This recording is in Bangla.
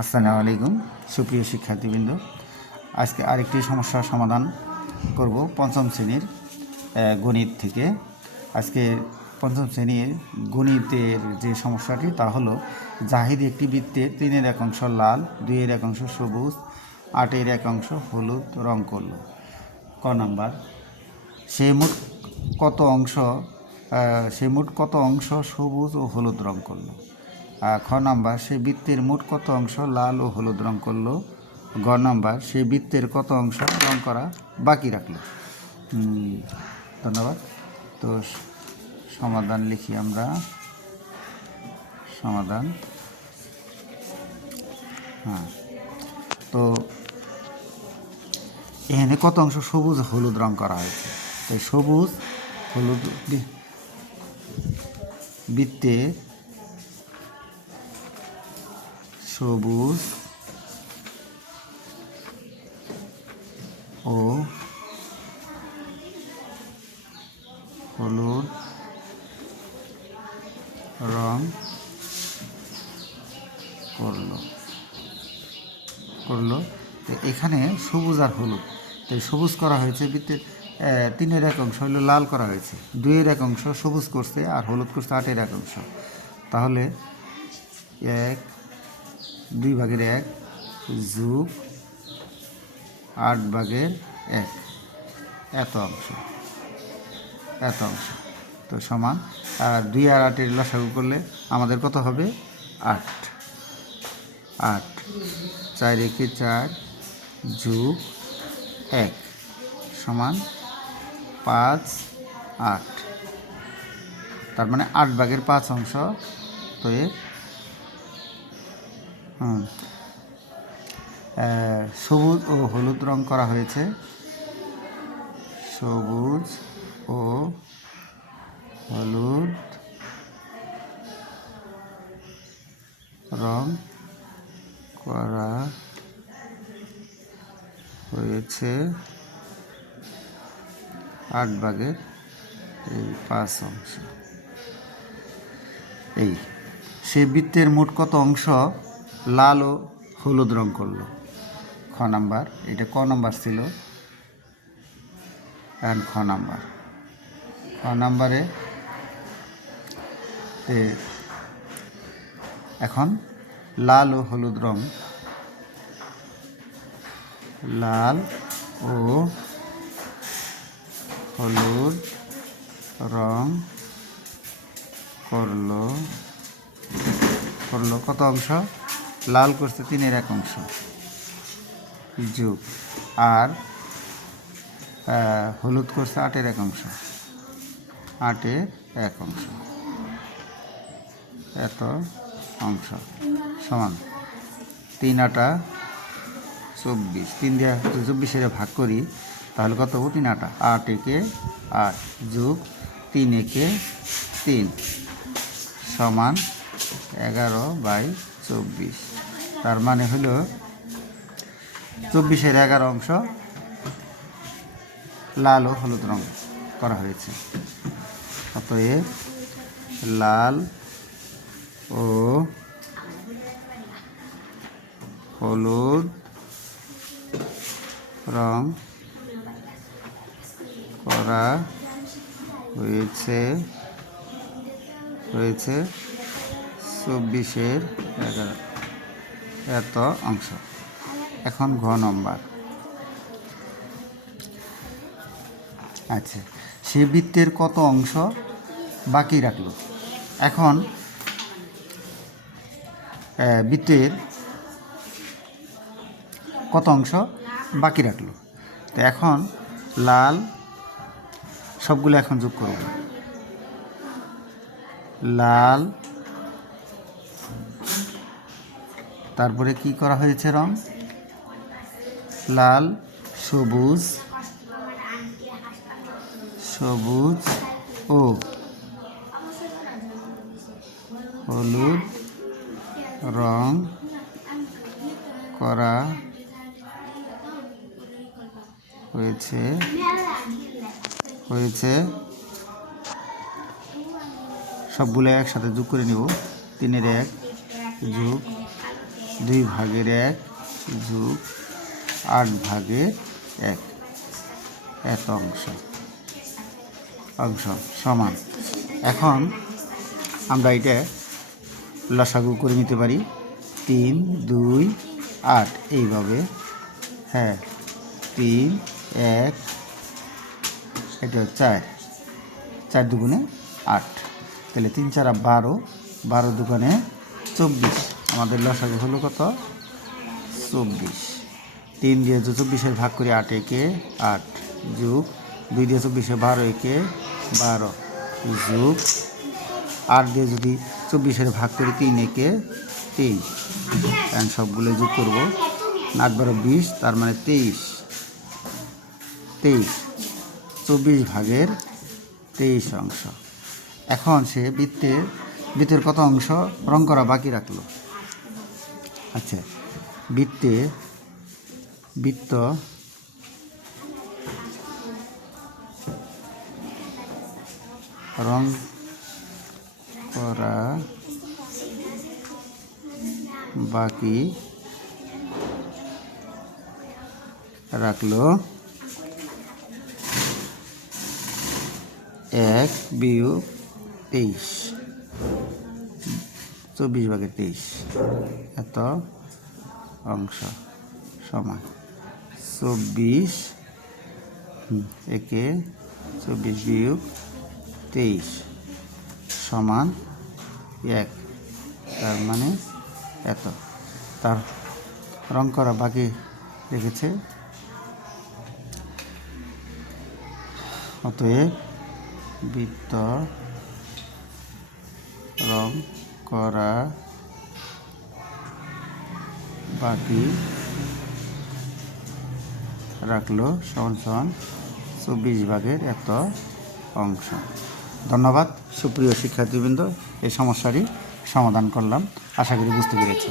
আসসালামু আলাইকুম সুপ্রিয় শিক্ষার্থীবৃন্দ। আজকে আরেকটি সমস্যার সমাধান করব পঞ্চম শ্রেণীর গণিত থেকে। আজকে পঞ্চম শ্রেণীর গণিতের যে সমস্যাটি তা হলো, জাহিদ একটি বৃত্তের 3-এর এক অংশ লাল, 2-এর এক অংশ সবুজ, 8-এর এক অংশ হলুদ রং করল। ক নাম্বার, সে মোট কত অংশ সবুজ ও হলুদ রং করলো। খ নাম্বার, সে বৃত্তের মোট কত অংশ লাল ও হলুদ রং করলো। গ নাম্বার, সে বৃত্তের কত অংশ রং করা বাকি রাখলো। ধন্যবাদ। তো সমাধান লিখি আমরা। সমাধান, তো এখানে কত অংশ সবুজ হলুদ রং করা হয়েছে। তো সবুজ হলুদ বৃত্তের সবুজ ও হলুদ রং করলো। তো এখানে সবুজ আর হলুদ, তো সবুজ করা হয়েছে বৃত্তের 3-এর এক অংশ হলো লাল করা হয়েছে, 2-এর এক অংশ সবুজ করছে আর হলুদ করছে 8-এর এক অংশ। তাহলে 2/1 যোগ 8/1 এত অংশ তো সমান। আর 2 আর 8-এর লসাগু করলে আমাদের কত হবে? 8। 4 যোগ 1 সমান 5, 8। তার মানে 8/5 অংশ। তো এর সবুজ ও হলুদ রং করা হয়েছে। সবুজ ও হলুদ রং করা হয়েছে 8/5 অংশ। সে বৃত্তের মোট কত অংশ লাল ও হলুদ রং করলো। খ নাম্বার, এটা ক নাম্বার ছিল। অ্যান্ড খ নাম্বারে এখন লাল ও হলুদ রং করলো কত অংশ? লাল করছে 3-এর এক অংশ যোগ, আর হলুদ করছে 8-এর এক অংশ। এত অংশ সমান 3-8 24। 3 দিয়ে 24-এর ভাগ করি তাহলে কত হবো? 3-8 8-একে 8 যোগ 3-একে 3 সমান 11/24। তার মানে হলো 24-এর 11 অংশ লাল ও হলুদ রং করা হয়েছে। অতএব লাল ও হলুদ রং করা হয়েছে 24-এর 11 এত অংশ। এখন ঘ নম্বর। আচ্ছা, সে বৃত্তের কত অংশ বাকি রাখলো। এখন বৃত্তের কত অংশ বাকি রাখলো। তো এখন লাল সবগুলো এখন যোগ করব। লাল, তারপরে কি করা হয়েছে রং? লাল, সবুজ ও হলুদ রং করা হয়েছে সবগুলো একসাথে যোগ করে নিব। 3-এর 1 যোগ 2/1 যোগ 8/1 এত অংশ সমান। এখন আমরা এটা লসাগু করে নিতে পারি। 3, 2, 8 এইভাবে। হ্যাঁ, 3, 1, এটা 4, 4 দুগুণে 8, তাহলে 3 4 12, 12 দুগুণে 24। আমাদের লসাগু হলো কত? 24। 3 দিয়ে 24 ভাগ করি 8 একে 8 যোগ 2 দিয়ে 24 12 একে 12 যোগ 8 দিয়ে যদি 24 ভাগ করি 3 একে 3। এখন সবগুলো যোগ করবো। 8 12 20, তার মানে 23। 24/23 অংশ। এখন সে বৃত্তের কত অংশ রং করা বাকি রাখলো? আচ্ছা, বৃত্ত রং করা বাকি রাখলো 1 বিয়োগ 23, 24/23 এত অংশ সমান 24 একে 24 বিয়োগ 23 সমান 1, তার মানে এত। তার রং করা বাকি রেখেছে। অতএব বৃত্ত রং করা বাকি রাখলো সমান 24 এত অংশ। ধন্যবাদ সুপ্রিয় শিক্ষার্থীবৃন্দ, এই সমস্যারই সমাধান করলাম। আশা করি বুঝতে পেরেছি।